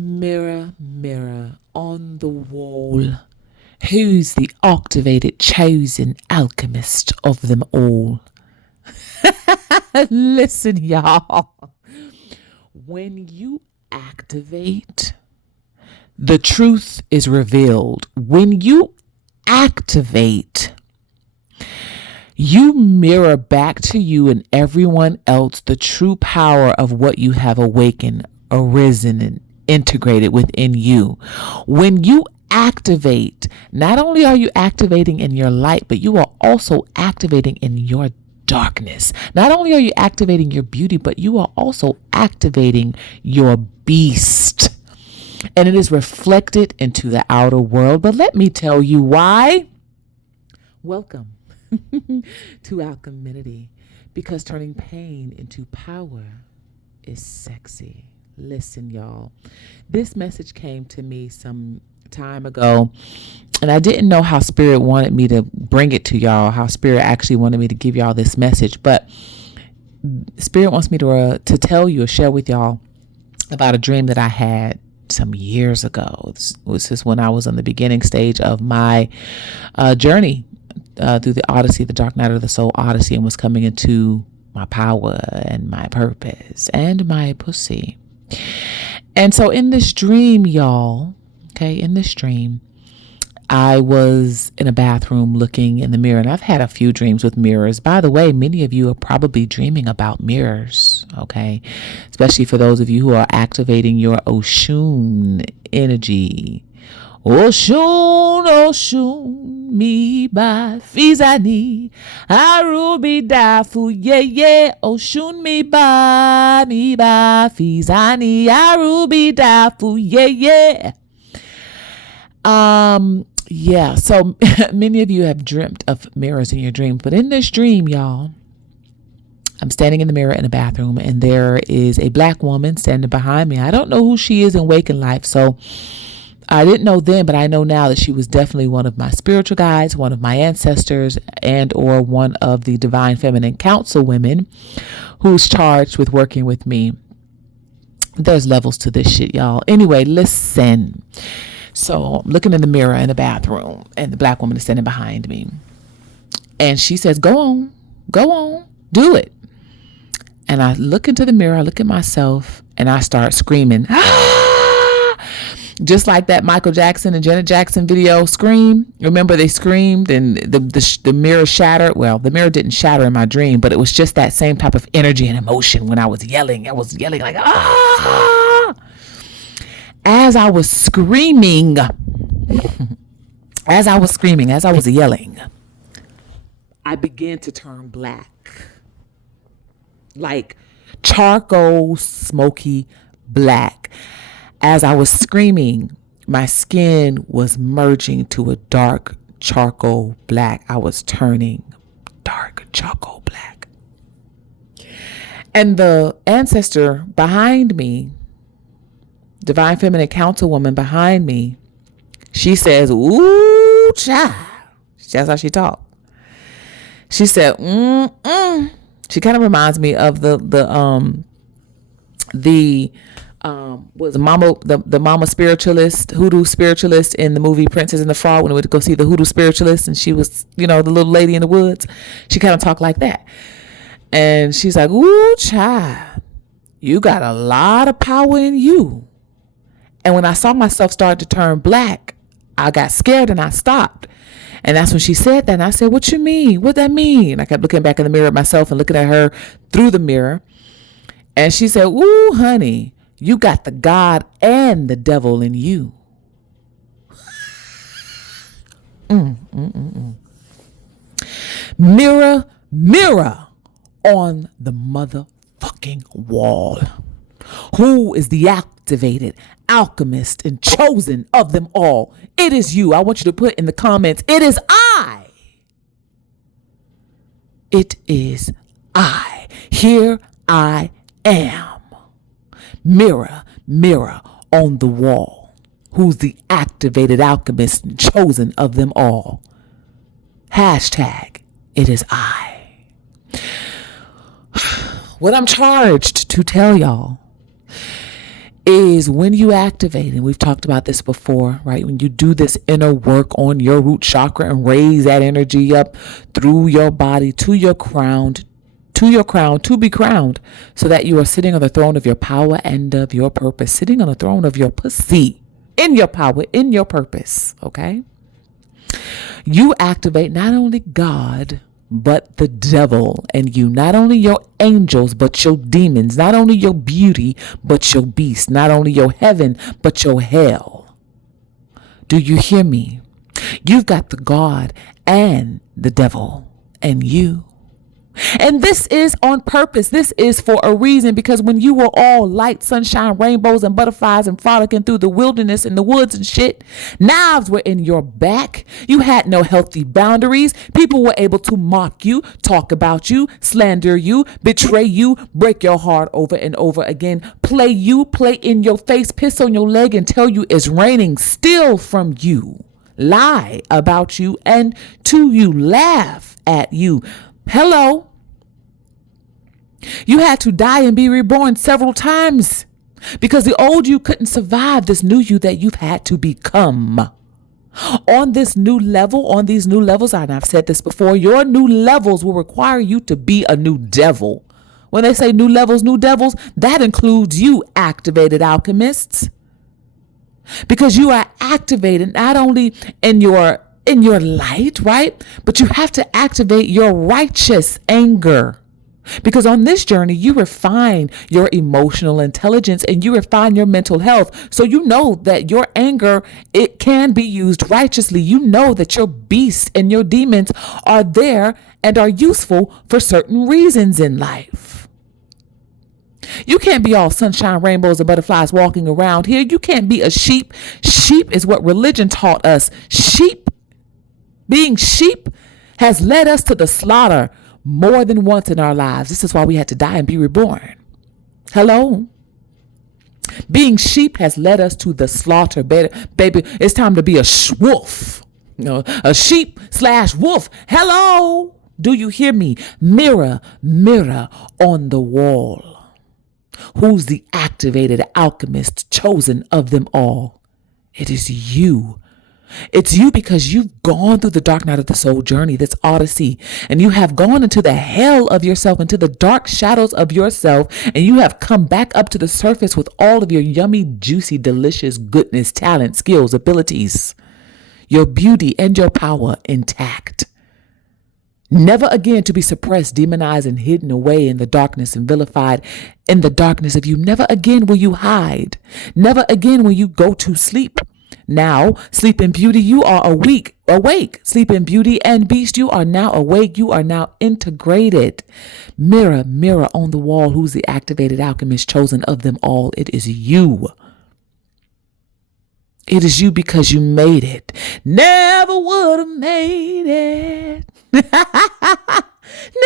Mirror, mirror on the wall, who's the activated chosen alchemist of them all? Listen, y'all. When you activate, the truth is revealed. When you activate, you mirror back to you and everyone else the true power of what you have awakened, arisen, and integrated within you. When you activate, not only are you activating in your light, but you are also activating in your darkness. Not only are you activating your beauty, but you are also activating your beast. And it is reflected into the outer world. But let me tell you why. Welcome to Alcheminity, because turning pain into power is sexy. Listen, y'all, this message came to me some time ago, and I didn't know how Spirit wanted me to bring it to y'all, how Spirit actually wanted me to give y'all this message. But Spirit wants me to tell you or share with y'all about a dream that I had some years ago. This was when I was on the beginning stage of my journey through the Odyssey, the Dark Night of the Soul Odyssey, and was coming into my power and my purpose and my pussy. And so in this dream, y'all, in this dream, I was in a bathroom looking in the mirror, and I've had a few dreams with mirrors. By the way, many of you are probably dreaming about mirrors, especially for those of you who are activating your Oshun energy. Oshun, Oshun, me ba fizani, arubi dafu, yeah, Oshun me ba fizani, arubi dafu, yeah. Yeah, so many of you have dreamt of mirrors in your dreams, but in this dream, y'all, I'm standing in the mirror in a bathroom, and there is a black woman standing behind me. I don't know who she is in waking life, so I didn't know then, but I know now that she was definitely one of my spiritual guides, one of my ancestors, and or one of the divine feminine council women who's charged with working with me. There's levels to this shit, y'all. Anyway, listen. So I'm looking in the mirror in the bathroom, and the black woman is standing behind me. And she says, go on, do it. And I look into the mirror, I look at myself, and I start screaming, just like that Michael Jackson and Janet Jackson video, Scream. Remember they screamed and the mirror shattered? Well, the mirror didn't shatter in my dream, but it was just that same type of energy and emotion when I was yelling. I was yelling like, ah! As I was screaming, as I was yelling, I began to turn black. Like charcoal, smoky black. As I was screaming, my skin was merging to a dark charcoal black. I was turning dark charcoal black. And the ancestor behind me, divine feminine councilwoman behind me, she says, ooh, child. That's how she talked. She said, She kind of reminds me of the mama spiritualist, hoodoo spiritualist in the movie Princess and the Frog, when we went to go see the hoodoo spiritualist, and she was, the little lady in the woods. She kind of talked like that. And she's like, ooh, child, you got a lot of power in you. And when I saw myself start to turn black, I got scared and I stopped. And that's when she said that. And I said, what you mean? What that mean? I kept looking back in the mirror at myself and looking at her through the mirror. And she said, ooh, honey, you got the God and the devil in you. Mirror, mirror on the motherfucking wall. Who is the activated alchemist and chosen of them all? It is you. I want you to put in the comments, it is I. It is I. Here I am. Mirror, mirror on the wall. Who's the activated alchemist and chosen of them all? Hashtag, it is I. What I'm charged to tell y'all is when you activate, and we've talked about this before, right? When you do this inner work on your root chakra and raise that energy up through your body to your crown, to be crowned, so that you are sitting on the throne of your power and of your purpose, sitting on the throne of your pussy, in your power, in your purpose, okay? You activate not only God, but the devil and you, not only your angels, but your demons, not only your beauty, but your beast, not only your heaven, but your hell. Do you hear me? You've got the God and the devil and you. And this is on purpose. This is for a reason, because when you were all light, sunshine, rainbows, and butterflies and frolicking through the wilderness and the woods and shit, knives were in your back. You had no healthy boundaries. People were able to mock you, talk about you, slander you, betray you, break your heart over and over again, play in your face, piss on your leg, and tell you it's raining, steal from you, lie about you, and to you, laugh at you. Hello. You had to die and be reborn several times because the old you couldn't survive this new you that you've had to become. On this new level, on these new levels, and I've said this before, your new levels will require you to be a new devil. When they say new levels, new devils, that includes you, activated alchemists, because you are activated not only in your light, right? But you have to activate your righteous anger. Because on this journey, you refine your emotional intelligence and you refine your mental health. So you know that your anger, it can be used righteously. You know that your beasts and your demons are there and are useful for certain reasons in life. You can't be all sunshine, rainbows, and butterflies walking around here. You can't be a sheep. Sheep is what religion taught us. Being sheep has led us to the slaughter more than once in our lives. This is why we had to die and be reborn. Hello? Being sheep has led us to the slaughter. Baby, it's time to be a wolf. A sheep/wolf. Hello? Do you hear me? Mirror, mirror on the wall. Who's the activated alchemist chosen of them all? It is you. It's you, because you've gone through the dark night of the soul journey, this odyssey, and you have gone into the hell of yourself, into the dark shadows of yourself, and you have come back up to the surface with all of your yummy, juicy, delicious goodness, talent, skills, abilities, your beauty and your power intact. Never again to be suppressed, demonized, and hidden away in the darkness and vilified in the darkness of you. Never again will you hide. Never again will you go to sleep. Now, sleep in beauty, you are awake. Sleep in beauty and beast, you are now awake. You are now integrated. Mirror, mirror on the wall, who's the activated alchemist chosen of them all? It is you. It is you, because you made it. Never would have made it.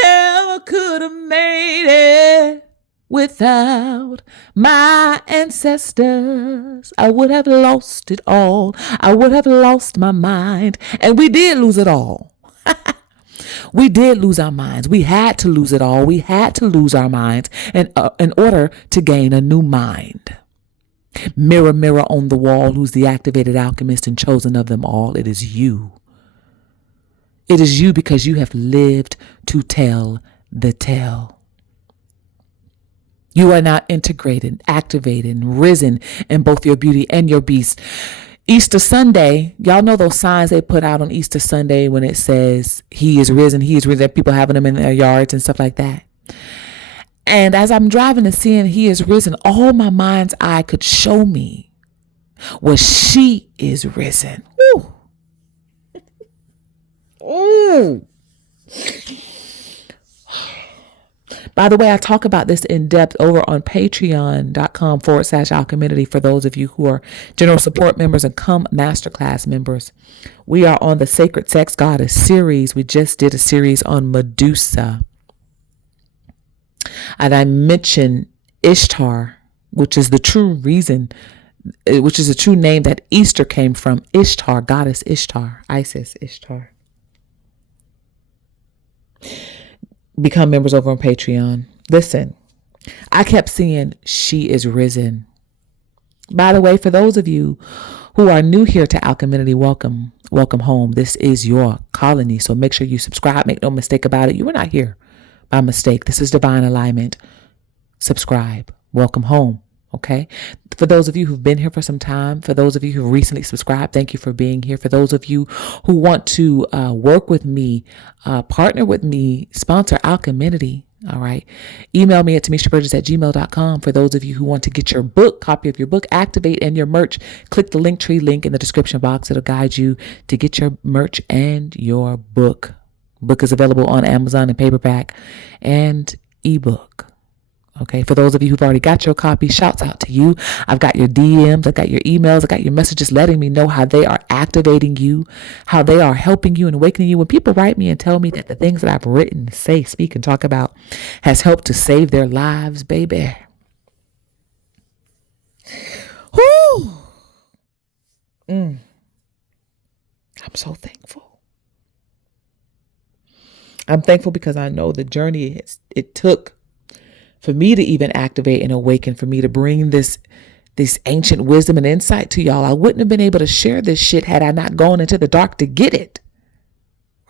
Never could have made it without my ancestors. I would have lost it all. I would have lost my mind. And we did lose it all. We did lose our minds. We had to lose it all. We had to lose our minds in order to gain a new mind. Mirror, mirror on the wall, who's the activated alchemist and chosen of them all? It is you. It is you, because you have lived to tell the tale. You are now integrated, activated, and risen in both your beauty and your beast. Easter Sunday, y'all know those signs they put out on Easter Sunday when it says, he is risen, people having them in their yards and stuff like that. And as I'm driving and seeing he is risen, all my mind's eye could show me was she is risen. Ooh. Ooh. By the way, I talk about this in depth over on patreon.com/alcheminity for those of you who are general support members and come masterclass members. We are on the Sacred Sex Goddess series. We just did a series on Medusa. And I mentioned Ishtar, which is the true reason, which is the true name that Easter came from. Ishtar, goddess Ishtar, Isis, Ishtar. Become members over on Patreon. Listen, I kept seeing she is risen. By the way, for those of you who are new here to Alcheminity, welcome. Welcome home. This is your colony. So make sure you subscribe. Make no mistake about it. You were not here by mistake. This is divine alignment. Subscribe. Welcome home. Okay. For those of you who've been here for some time, for those of you who recently subscribed, thank you for being here. For those of you who want to work with me, partner with me, sponsor Alcheminity. All right. Email me at timmeshaburgess@gmail.com. For those of you who want to get your book, copy of your book, Activate, and your merch, click the Linktree link in the description box. It'll guide you to get your merch and your book. Book is available on Amazon in paperback and ebook. Okay. For those of you who've already got your copy, shouts out to you. I've got your DMs. I've got your emails. I got your messages letting me know how they are activating you, how they are helping you and awakening you. When people write me and tell me that the things that I've written, say, speak, and talk about has helped to save their lives, baby. Whoo! I'm so thankful. I'm thankful because I know the journey it took for me to even activate and awaken, for me to bring this ancient wisdom and insight to y'all. I wouldn't have been able to share this shit had I not gone into the dark to get it.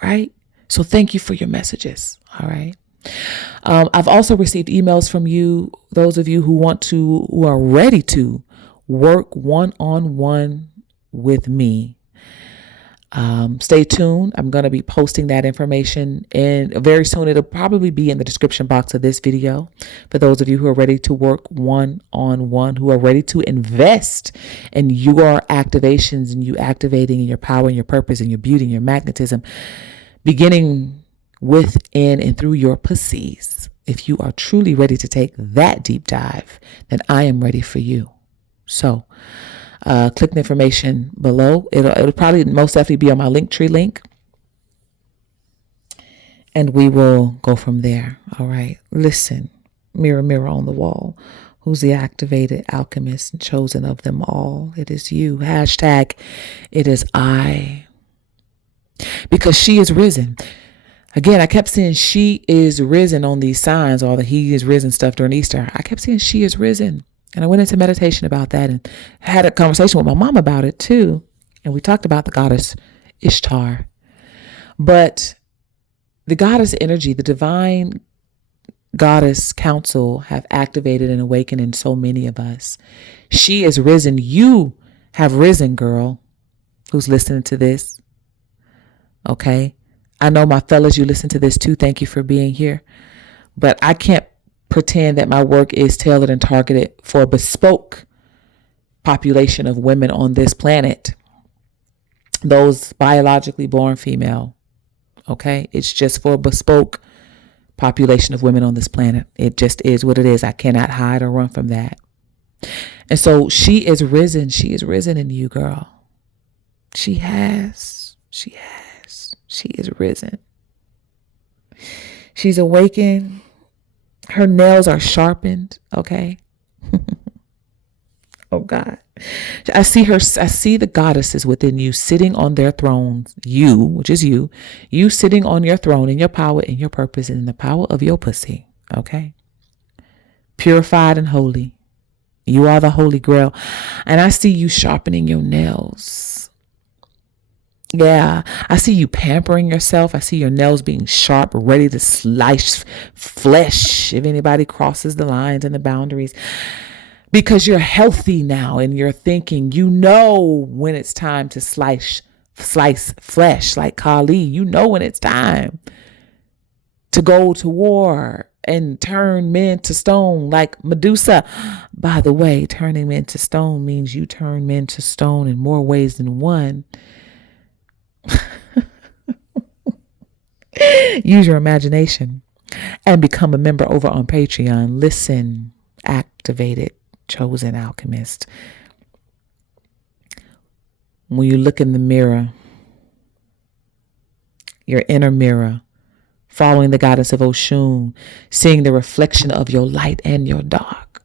Right? So thank you for your messages. All right. I've also received emails from you, those of you who are ready to work one-on-one with me. Stay tuned. I'm going to be posting that information and very soon. It'll probably be in the description box of this video for those of you who are ready to work one-on-one, who are ready to invest in your activations and you activating in your power and your purpose and your beauty and your magnetism, beginning within and through your pussies. If you are truly ready to take that deep dive, then I am ready for you. So, click the information below. It'll probably most definitely be on my Linktree link. And we will go from there. All right. Listen, mirror, mirror on the wall. Who's the activated alchemist and chosen of them all? It is you. Hashtag it is I. Because she is risen. Again, I kept saying she is risen on these signs, all the he is risen stuff during Easter. I kept saying she is risen. And I went into meditation about that and had a conversation with my mom about it too. And we talked about the goddess Ishtar. But the goddess energy, the divine goddess council have activated and awakened in so many of us. She is risen. You have risen, girl, who's listening to this. Okay. I know my fellas, you listen to this too. Thank you for being here. But I can't pretend that my work is tailored and targeted for a bespoke population of women on this planet. Those biologically born female. Okay. It's just for a bespoke population of women on this planet. It just is what it is. I cannot hide or run from that. And so she is risen. She is risen in you, girl. She is risen. She's awakened. Her nails are sharpened. Okay. Oh God. I see the goddesses within you sitting on their thrones. You, which is you sitting on your throne in your power, in your purpose, and in the power of your pussy. Okay. Purified and holy. You are the Holy Grail. And I see you sharpening your nails. Yeah, I see you pampering yourself. I see your nails being sharp, ready to slice flesh if anybody crosses the lines and the boundaries. Because you're healthy now and you're thinking, you know when it's time to slice flesh like Kali. You know when it's time to go to war and turn men to stone like Medusa. By the way, turning men to stone means you turn men to stone in more ways than one. Use your imagination and become a member over on Patreon. Listen, activated, chosen alchemist. When you look in the mirror, your inner mirror, following the goddess of Oshun, seeing the reflection of your light and your dark.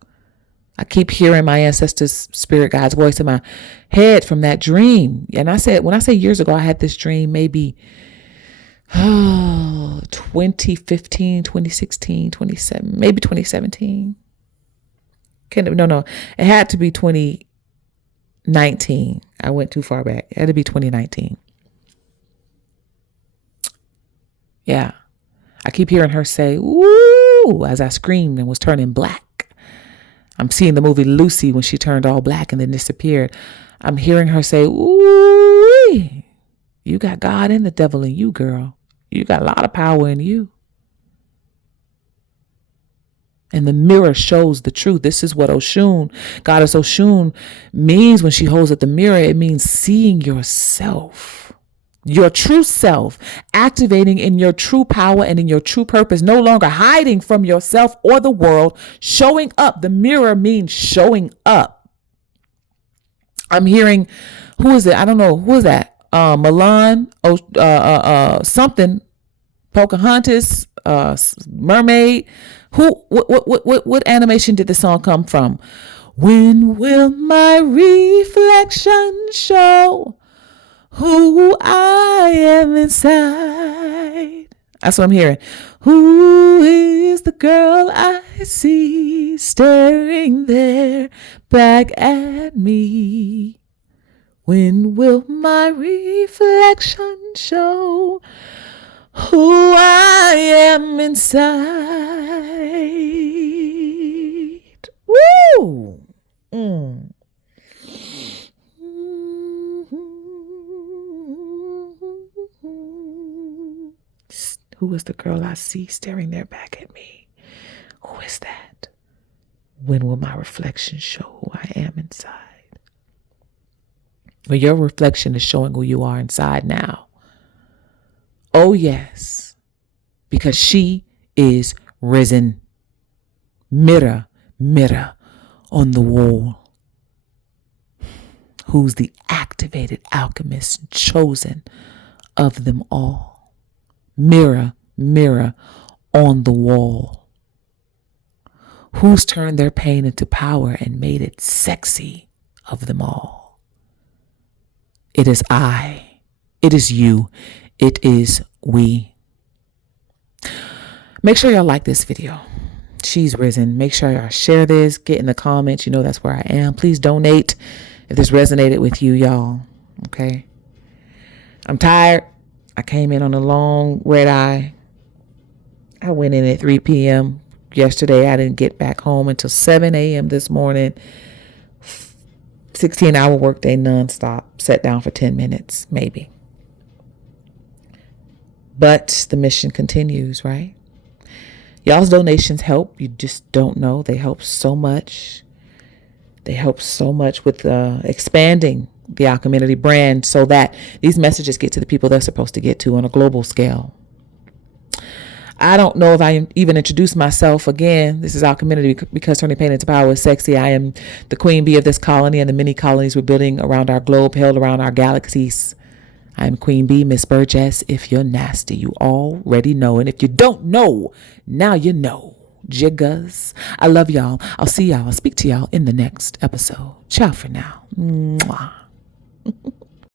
I keep hearing my ancestors' spirit guide's voice in my head from that dream. And when I say years ago, I had this dream maybe 2015, 2016, 27, maybe 2017. No. It had to be 2019. I went too far back. It had to be 2019. Yeah. I keep hearing her say, ooh, as I screamed and was turning black. I'm seeing the movie Lucy when she turned all black and then disappeared. I'm hearing her say, ooh, you got God and the devil in you, girl. You got a lot of power in you. And the mirror shows the truth. This is what Oshun, Goddess Oshun, means when she holds up the mirror. It means seeing yourself, your true self, activating in your true power and in your true purpose, no longer hiding from yourself or the world, showing up. The mirror means showing up. I'm hearing, who is it? I don't know. Who is that? Milan, something, Pocahontas, Mermaid. What animation did the song come from? When will my reflection show who I am inside? That's what I'm hearing. Who is the girl I see staring there back at me? When will my reflection show who I am inside? Woo! Who is the girl I see staring there back at me? Who is that? When will my reflection show who I am inside? Well, your reflection is showing who you are inside now. Oh, yes, because she is risen. Mirror, mirror on the wall. Who's the activated alchemist chosen of them all? Mirror, mirror on the wall. Who's turned their pain into power and made it sexy of them all? It is I. It is you. It is we. Make sure y'all like this video. She's risen. Make sure y'all share this. Get in the comments. You know that's where I am. Please donate if this resonated with you, y'all. Okay. I'm tired. I came in on a long red eye. I went in at 3 p.m. yesterday. I didn't get back home until 7 a.m. this morning. 16-hour workday nonstop. Sat down for 10 minutes, maybe. But the mission continues, right? Y'all's donations help. You just don't know. They help so much. They help so much with expanding the Alcheminity brand so that these messages get to the people they're supposed to get to on a global scale. I don't know if I even introduced myself again. This is Alcheminity, because turning pain into power is sexy. I am the queen bee of this colony and the many colonies we're building around our globe, held around our galaxies. I'm Queen Bee, Miss Burgess. If you're nasty, you already know. And if you don't know, now you know. Jiggas. I love y'all. I'll see y'all. I'll speak to y'all in the next episode. Ciao for now. Mwah.